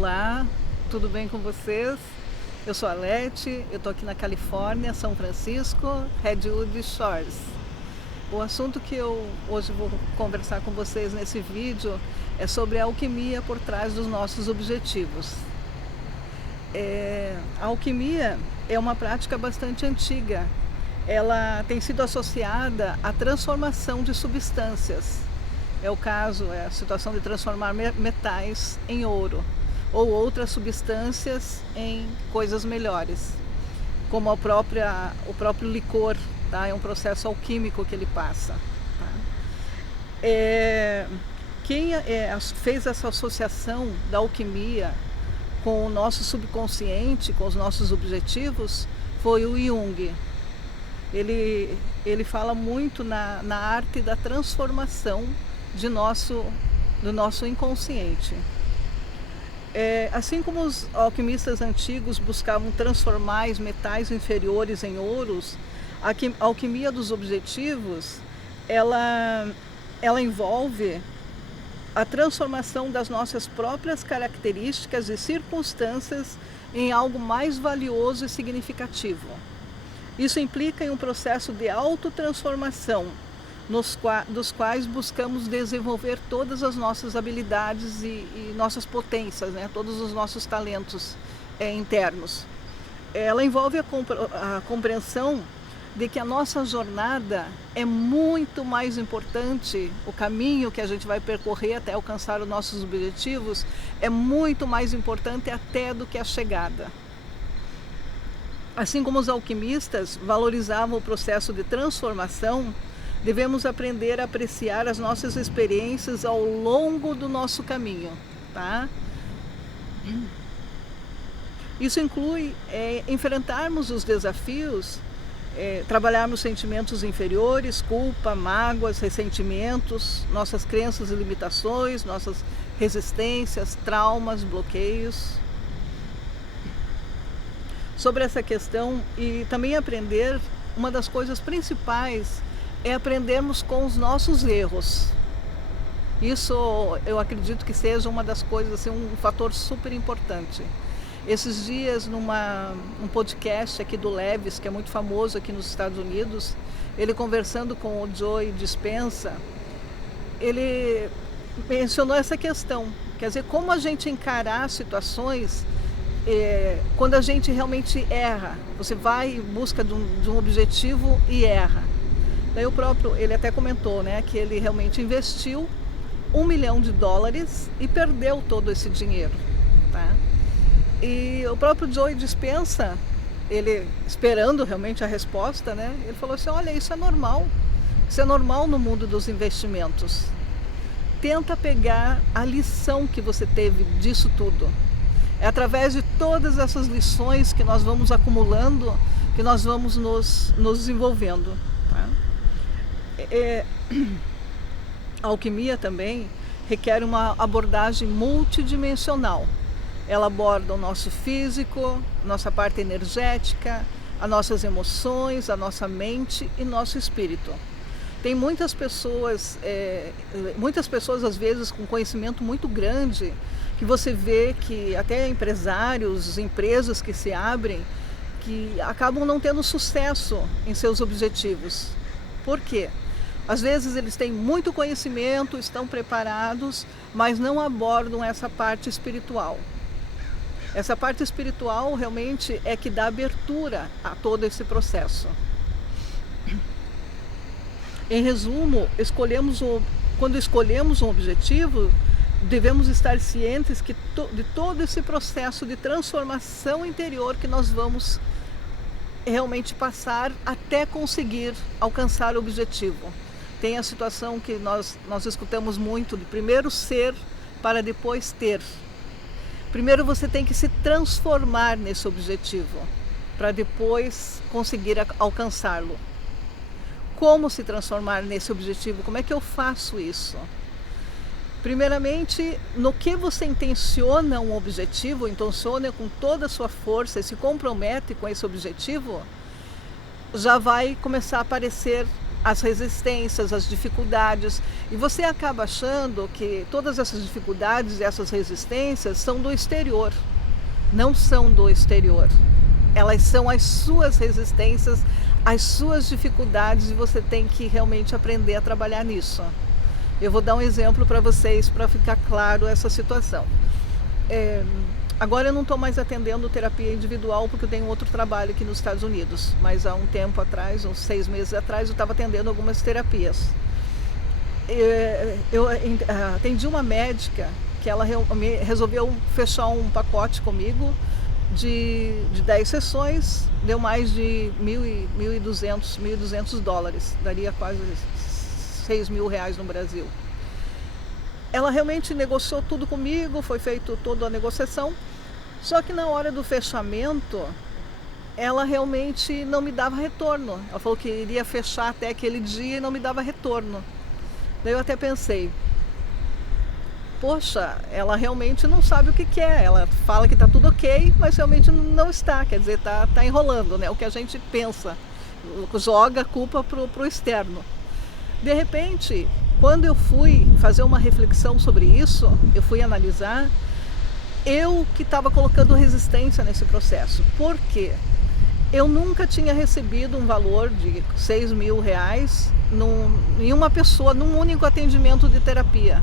Olá, tudo bem com vocês? Eu sou a Leti, eu estou aqui na Califórnia, São Francisco, Redwood Shores. O assunto que eu hoje vou conversar com vocês nesse vídeo é sobre a alquimia por trás dos nossos objetivos. A alquimia é uma prática bastante antiga. Ela tem sido associada à transformação de substâncias. É o caso, é a situação de transformar metais em ouro ou outras substâncias em coisas melhores, como o próprio licor, tá? É um processo alquímico que ele passa. Tá? Quem fez essa associação da alquimia com o nosso subconsciente, com os nossos objetivos, foi o Jung. Ele fala muito na arte da transformação do nosso inconsciente. Assim como os alquimistas antigos buscavam transformar os metais inferiores em ouros, a alquimia dos objetivos, ela envolve a transformação das nossas próprias características e circunstâncias em algo mais valioso e significativo. Isso implica em um processo de autotransformação, dos quais buscamos desenvolver todas as nossas habilidades e nossas potências, né? Todos os nossos talentos internos. Ela envolve a compreensão de que a nossa jornada é muito mais importante, o caminho que a gente vai percorrer até alcançar os nossos objetivos é muito mais importante até do que a chegada. Assim como os alquimistas valorizavam o processo de transformação, devemos aprender a apreciar as nossas experiências ao longo do nosso caminho, tá? Isso inclui enfrentarmos os desafios, trabalharmos sentimentos inferiores, culpa, mágoas, ressentimentos, nossas crenças e limitações, nossas resistências, traumas, bloqueios. Sobre essa questão e também aprender, uma das coisas principais é aprendermos com os nossos erros. Isso eu acredito que seja uma das coisas, assim, um fator super importante. Esses dias, num podcast aqui do Levis, que é muito famoso aqui nos Estados Unidos, ele conversando com o Joe Dispenza, ele mencionou essa questão. Quer dizer, como a gente encarar situações quando a gente realmente erra. Você vai em busca de um objetivo e erra. Daí ele até comentou, né, que ele realmente investiu $1 milhão e perdeu todo esse dinheiro, tá? E o próprio Joe Dispenza, ele esperando realmente a resposta, né, ele falou assim: olha, isso é normal no mundo dos investimentos. Tenta pegar a lição que você teve disso tudo. É através de todas essas lições que nós vamos acumulando, que nós vamos nos desenvolvendo. Tá? A alquimia também requer uma abordagem multidimensional. Ela aborda o nosso físico, nossa parte energética, as nossas emoções, a nossa mente e nosso espírito. Tem muitas pessoas às vezes com conhecimento muito grande, que você vê que até empresários, empresas que se abrem, que acabam não tendo sucesso em seus objetivos. Por quê? Às vezes eles têm muito conhecimento, estão preparados, mas não abordam essa parte espiritual. Essa parte espiritual realmente é que dá abertura a todo esse processo. Em resumo, quando escolhemos um objetivo, devemos estar cientes de todo esse processo de transformação interior que nós vamos realmente passar até conseguir alcançar o objetivo. Tem a situação que nós escutamos muito, de primeiro ser para depois ter. Primeiro você tem que se transformar nesse objetivo, para depois conseguir alcançá-lo. Como se transformar nesse objetivo? Como é que eu faço isso? Primeiramente, no que você intenciona um objetivo, intenciona com toda a sua força e se compromete com esse objetivo, já vai começar a aparecer as resistências, as dificuldades, e você acaba achando que todas essas dificuldades e essas resistências são do exterior. Não são do exterior. Elas são as suas resistências, as suas dificuldades, e você tem que realmente aprender a trabalhar nisso. Eu vou dar um exemplo para vocês para ficar claro essa situação. Agora eu não estou mais atendendo terapia individual porque eu tenho outro trabalho aqui nos Estados Unidos, mas há um tempo atrás, uns 6 meses atrás, eu estava atendendo algumas terapias. Eu atendi uma médica que ela resolveu fechar um pacote comigo de 10 sessões, deu mais de $1.200, daria quase R$6.000 no Brasil. Ela realmente negociou tudo comigo, foi feita toda a negociação, só que na hora do fechamento, ela realmente não me dava retorno. Ela falou que iria fechar até aquele dia e não me dava retorno. Daí eu até pensei, poxa, ela realmente não sabe o que quer. Ela fala que está tudo ok, mas realmente não está. Quer dizer, está enrolando, né? O que a gente pensa, joga a culpa pro externo. De repente, quando eu fui fazer uma reflexão sobre isso, eu fui analisar, eu que estava colocando resistência nesse processo. Por quê? Eu nunca tinha recebido um valor de R$6.000 em uma pessoa, num único atendimento de terapia.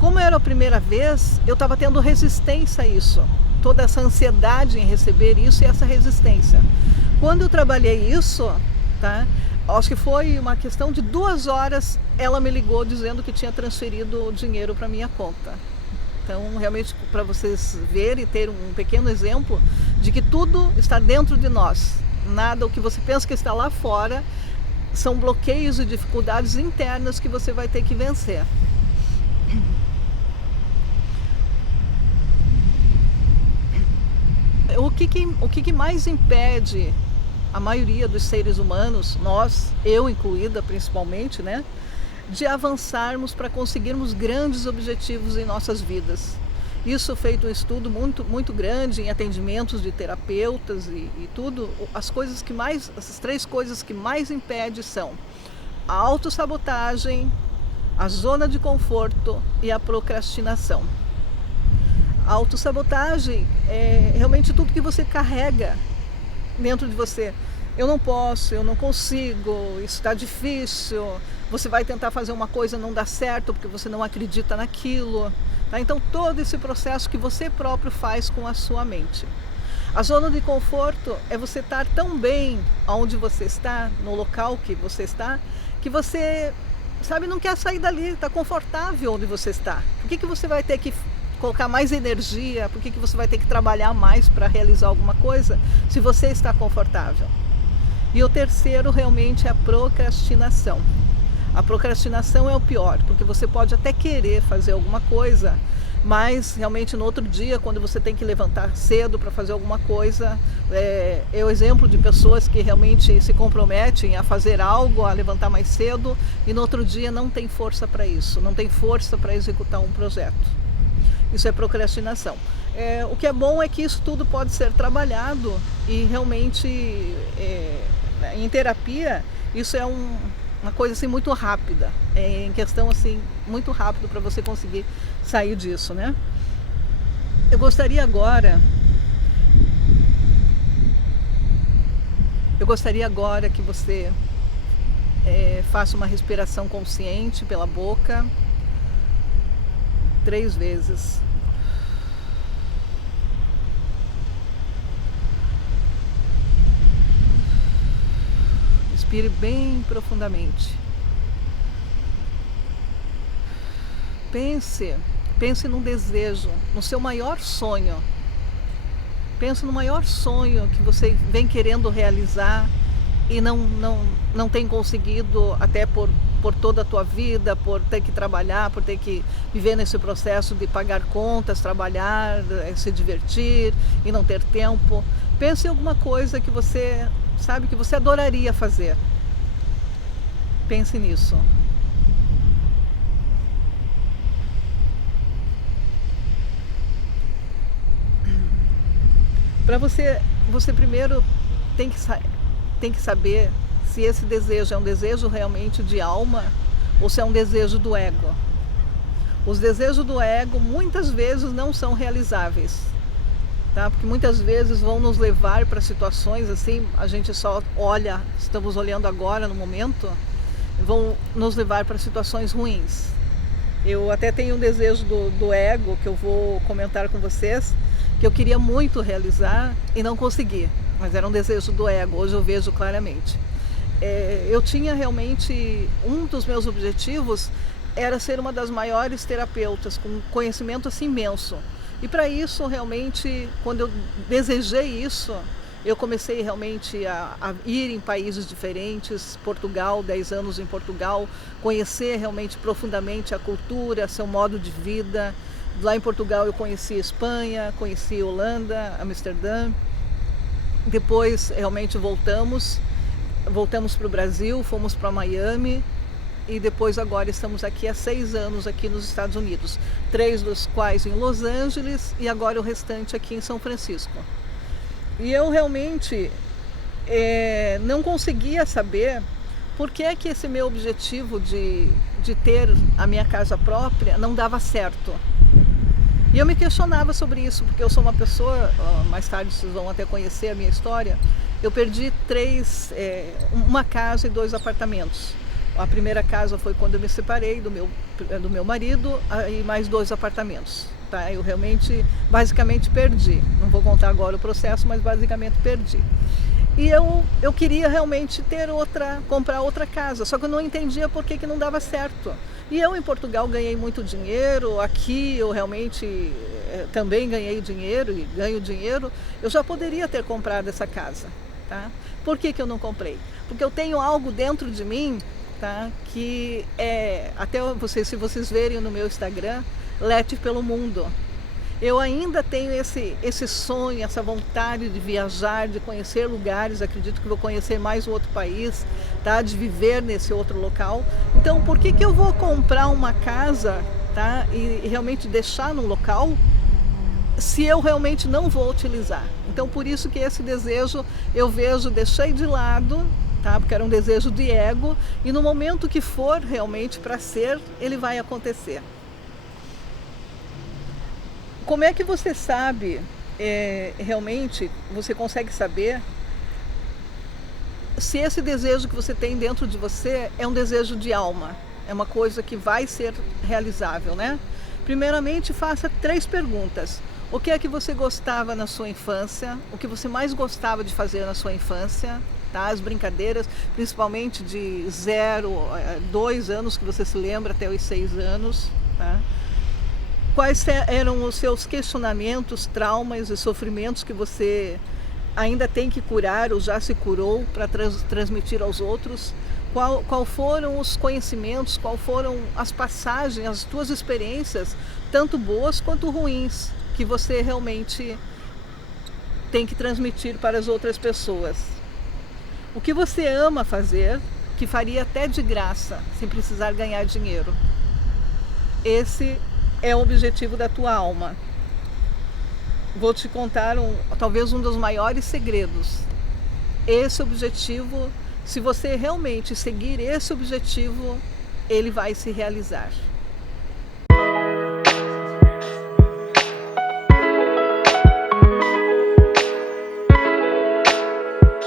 Como era a primeira vez, eu estava tendo resistência a isso, toda essa ansiedade em receber isso e essa resistência. Quando eu trabalhei isso, tá? Acho que foi uma questão de 2 horas, ela me ligou dizendo que tinha transferido o dinheiro para minha conta. Então, realmente, para vocês verem e ter um pequeno exemplo de que tudo está dentro de nós. Nada, o que você pensa que está lá fora, são bloqueios e dificuldades internas que você vai ter que vencer. O que mais impede a maioria dos seres humanos, nós, eu incluída principalmente, né, de avançarmos para conseguirmos grandes objetivos em nossas vidas? Isso feito um estudo muito grande em atendimentos de terapeutas e tudo, essas 3 coisas que mais impedem são a autossabotagem, a zona de conforto e a procrastinação. A autossabotagem é realmente tudo que você carrega dentro de você. Eu não posso, eu não consigo, isso está difícil. Você vai tentar fazer uma coisa, não dá certo porque você não acredita naquilo. Tá? Então, todo esse processo que você próprio faz com a sua mente. A zona de conforto é você estar tão bem onde você está, no local que você está, que você, sabe, não quer sair dali, está confortável onde você está. Por que você vai ter que colocar mais energia? Por que você vai ter que trabalhar mais para realizar alguma coisa se você está confortável? E o terceiro realmente é a procrastinação. A procrastinação é o pior, porque você pode até querer fazer alguma coisa, mas realmente no outro dia, quando você tem que levantar cedo para fazer alguma coisa, é o exemplo de pessoas que realmente se comprometem a fazer algo, a levantar mais cedo, e no outro dia não tem força para isso, não tem força para executar um projeto. Isso é procrastinação. O que é bom é que isso tudo pode ser trabalhado e realmente em terapia isso é uma coisa assim muito rápida, em questão assim muito rápido para você conseguir sair disso, né? Eu gostaria agora que você faça uma respiração consciente pela boca 3 vezes. Respire bem profundamente. Pense num desejo, no seu maior sonho. Pense no maior sonho que você vem querendo realizar e não tem conseguido, até por toda a tua vida, por ter que trabalhar, por ter que viver nesse processo de pagar contas, trabalhar, se divertir e não ter tempo. Pense em alguma coisa que você sabe que você adoraria fazer. Pense nisso. Para você primeiro tem que saber se esse desejo é um desejo realmente de alma ou se é um desejo do ego. Os desejos do ego muitas vezes não são realizáveis, tá? Porque muitas vezes vão nos levar para situações assim, a gente só olha, estamos olhando agora no momento, vão nos levar para situações ruins. Eu até tenho um desejo do ego que eu vou comentar com vocês, que eu queria muito realizar e não consegui, mas era um desejo do ego, hoje eu vejo claramente. Eu tinha realmente, um dos meus objetivos era ser uma das maiores terapeutas, com conhecimento assim imenso. E para isso, realmente, quando eu desejei isso, eu comecei realmente a ir em países diferentes, Portugal, 10 anos em Portugal, conhecer realmente profundamente a cultura, seu modo de vida. Lá em Portugal eu conheci Espanha, conheci Holanda, Amsterdã. Depois realmente voltamos para o Brasil, fomos para Miami e depois agora estamos aqui há 6 anos aqui nos Estados Unidos. 3 dos quais em Los Angeles e agora o restante aqui em São Francisco. E eu realmente não conseguia saber por que esse meu objetivo de ter a minha casa própria não dava certo. E eu me questionava sobre isso, porque eu sou uma pessoa, mais tarde vocês vão até conhecer a minha história, eu perdi uma casa e 2 apartamentos. A primeira casa foi quando eu me separei do meu marido, e mais 2 apartamentos. Tá? Eu realmente, basicamente perdi. Não vou contar agora o processo, mas basicamente perdi. E eu queria realmente comprar outra casa, só que eu não entendia por que não dava certo. E eu em Portugal ganhei muito dinheiro, aqui eu realmente também ganhei dinheiro e ganho dinheiro, eu já poderia ter comprado essa casa. Tá? Por que eu não comprei? Porque eu tenho algo dentro de mim, tá? Que até se vocês verem no meu Instagram, Lete pelo Mundo. Eu ainda tenho esse sonho, essa vontade de viajar, de conhecer lugares, acredito que vou conhecer mais um outro país, tá? De viver nesse outro local. Então, por que eu vou comprar uma casa, tá? E realmente deixar num local se eu realmente não vou utilizar? Então, por isso que esse desejo deixei de lado, tá? Porque era um desejo de ego e no momento que for realmente para ser, ele vai acontecer. Como é que você sabe, realmente, você consegue saber se esse desejo que você tem dentro de você é um desejo de alma, é uma coisa que vai ser realizável, né? Primeiramente, faça 3 perguntas. O que é que você gostava na sua infância? O que você mais gostava de fazer na sua infância? Tá? As brincadeiras, principalmente de 2 anos, que você se lembra, até os 6 anos, tá? Quais eram os seus questionamentos, traumas e sofrimentos que você ainda tem que curar ou já se curou para transmitir aos outros? Qual foram os conhecimentos, qual foram as passagens, as tuas experiências, tanto boas quanto ruins, que você realmente tem que transmitir para as outras pessoas? O que você ama fazer, que faria até de graça, sem precisar ganhar dinheiro? Esse é o objetivo da tua alma. Vou te contar talvez um dos maiores segredos. Esse objetivo, se você realmente seguir esse objetivo, ele vai se realizar.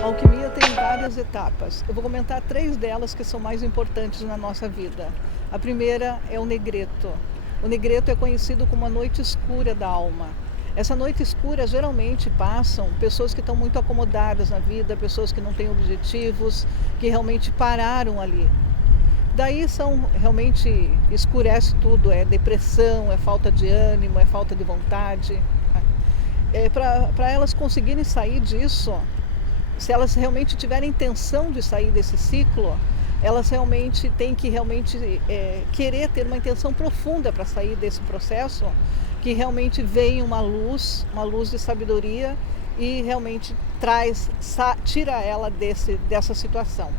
A alquimia tem várias etapas. Eu vou comentar 3 delas que são mais importantes na nossa vida. A primeira é o negreto. O negreto é conhecido como a noite escura da alma. Essa noite escura geralmente passam pessoas que estão muito acomodadas na vida, pessoas que não têm objetivos, que realmente pararam ali. Daí realmente escurece tudo, é depressão, é falta de ânimo, é falta de vontade. Para elas conseguirem sair disso, se elas realmente tiverem intenção de sair desse ciclo, elas realmente têm que querer ter uma intenção profunda para sair desse processo, que realmente venha uma luz de sabedoria e realmente tira ela dessa situação.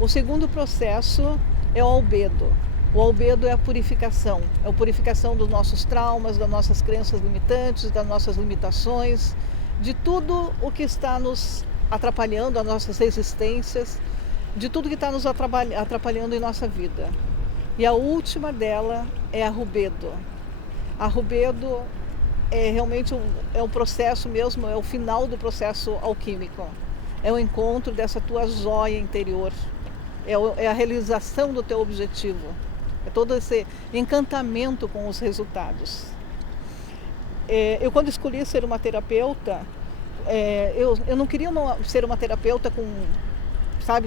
O segundo processo é o albedo. O albedo é a purificação dos nossos traumas, das nossas crenças limitantes, das nossas limitações, de tudo o que está nos atrapalhando, as nossas resistências. de tudo que está nos atrapalhando em nossa vida. E a última dela é a rubedo. A rubedo é realmente um processo mesmo, é o final do processo alquímico. É o encontro dessa tua joia interior. É a realização do teu objetivo. É todo esse encantamento com os resultados. Eu, quando escolhi ser uma terapeuta, eu não queria ser uma terapeuta com,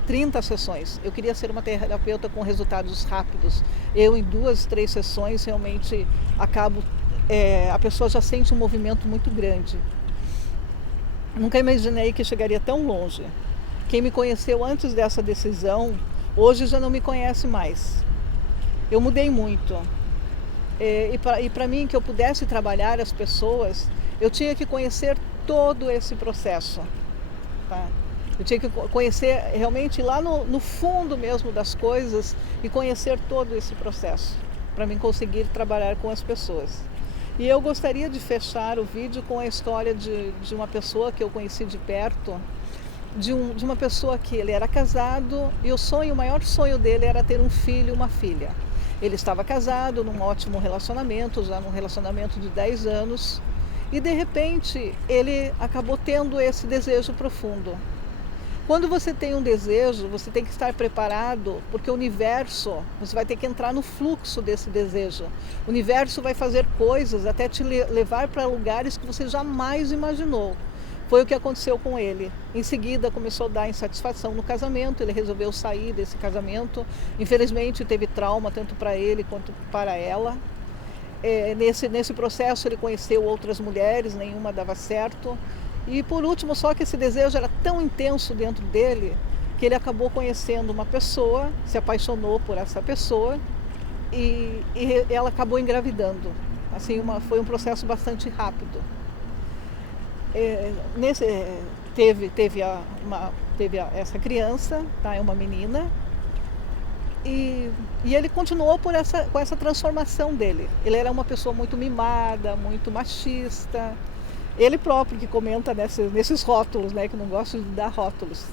30 sessões. Eu queria ser uma terapeuta com resultados rápidos. Eu, em 2, 3 sessões, realmente a pessoa já sente um movimento muito grande. Nunca imaginei que chegaria tão longe. Quem me conheceu antes dessa decisão, hoje já não me conhece mais. Eu mudei muito. E para mim, que eu pudesse trabalhar as pessoas, eu tinha que conhecer todo esse processo. Tá? Eu tinha que conhecer realmente lá no fundo mesmo das coisas e conhecer todo esse processo para mim conseguir trabalhar com as pessoas. E eu gostaria de fechar o vídeo com a história de uma pessoa que eu conheci de perto, de uma pessoa que ele era casado e o maior sonho dele era ter um filho e uma filha. Ele estava casado, num ótimo relacionamento, já num relacionamento de 10 anos, e de repente ele acabou tendo esse desejo profundo. Quando você tem um desejo, você tem que estar preparado, porque o universo, você vai ter que entrar no fluxo desse desejo. O universo vai fazer coisas até te levar para lugares que você jamais imaginou. Foi o que aconteceu com ele. Em seguida começou a dar insatisfação no casamento, ele resolveu sair desse casamento. Infelizmente teve trauma tanto para ele quanto para ela. Nesse processo ele conheceu outras mulheres, nenhuma dava certo. E por último, só que esse desejo era tão intenso dentro dele que ele acabou conhecendo uma pessoa, se apaixonou por essa pessoa e ela acabou engravidando. Assim, foi um processo bastante rápido. Teve essa criança, tá? É uma menina, e ele continuou com essa transformação dele. Ele era uma pessoa muito mimada, muito machista. Ele próprio que comenta nesses rótulos, né, que não gosta de dar rótulos.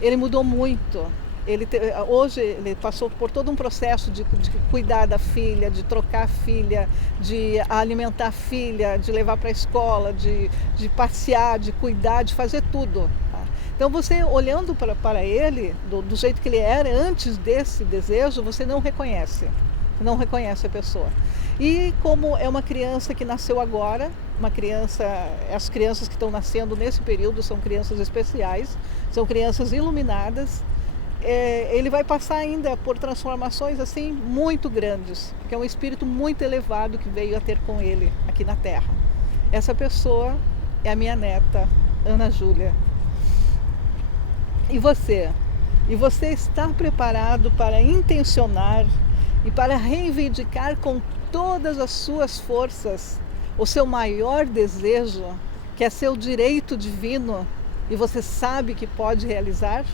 Ele mudou muito. Hoje ele passou por todo um processo de cuidar da filha, de trocar a filha, de alimentar a filha, de levar para a escola, de passear, de cuidar, de fazer tudo. Tá? Então você olhando para ele, do jeito que ele era antes desse desejo, você não reconhece a pessoa. E como é uma criança que nasceu agora, as crianças que estão nascendo nesse período são crianças especiais, são crianças iluminadas, ele vai passar ainda por transformações assim muito grandes, porque é um espírito muito elevado que veio a ter com ele aqui na Terra. Essa pessoa é a minha neta, Ana Júlia. E você? E você está preparado para intencionar e para reivindicar com todas as suas forças o seu maior desejo, que é seu direito divino, e você sabe que pode realizar?